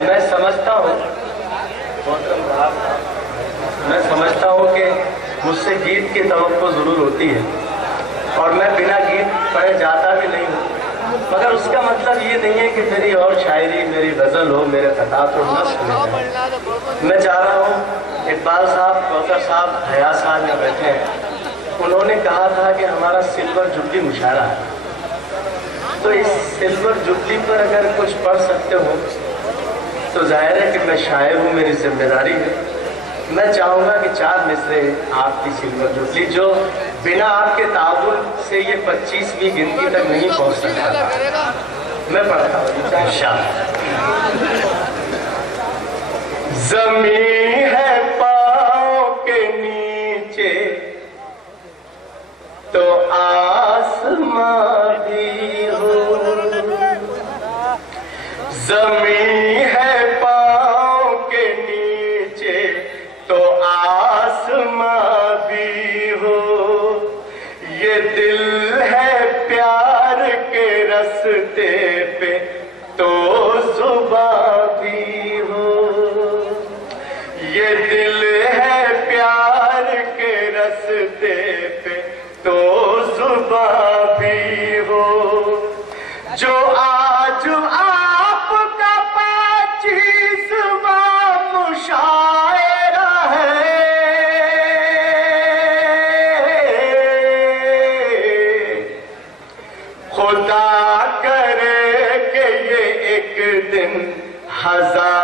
میں سمجھتا ہوں کہ مجھ سے گیت کی توقع ضرور ہوتی ہے اور میں بنا گیت پڑھے جاتا بھی نہیں ہوں، مگر اس کا مطلب یہ نہیں ہے کہ میری اور شاعری، میری غزل ہو، میرے خطاط ہو نہ سنے جائیں۔ میں چاہ رہا ہوں اقبال صاحب، کوثر صاحب، حیا صاحب یہاں بیٹھے ہیں، انہوں نے کہا تھا کہ ہمارا سلور جبلی مشاعرہ ہے، تو اس سلور جبلی پر اگر کچھ پڑھ سکتے ہو تو ظاہر ہے کہ میں شاعر ہوں، میری ذمہ داری ہے۔ میں چاہوں گا کہ 4 مصرے آپ کی سلور جبلی، جو بنا آپ کے تعاون سے یہ 25ویں گنتی تک نہیں پہنچ سکتا، میں پڑھتا ہوں انشاءاللہ۔ زمین ہے پاؤں کے نیچے تو آسمان بھی ہو، زمین ہے پاؤں کے نیچے تو آسمان بھی ہو، یہ دل ہے پیار کے رستے پہ تو زباں بھی ہو، یہ دل ہے پیار کے رستے پہ تو زباں بھی ہو، جو آج آپ کا 25واں مشاعرہ ہے، خدا کرے کہ یہ ایک دن 1000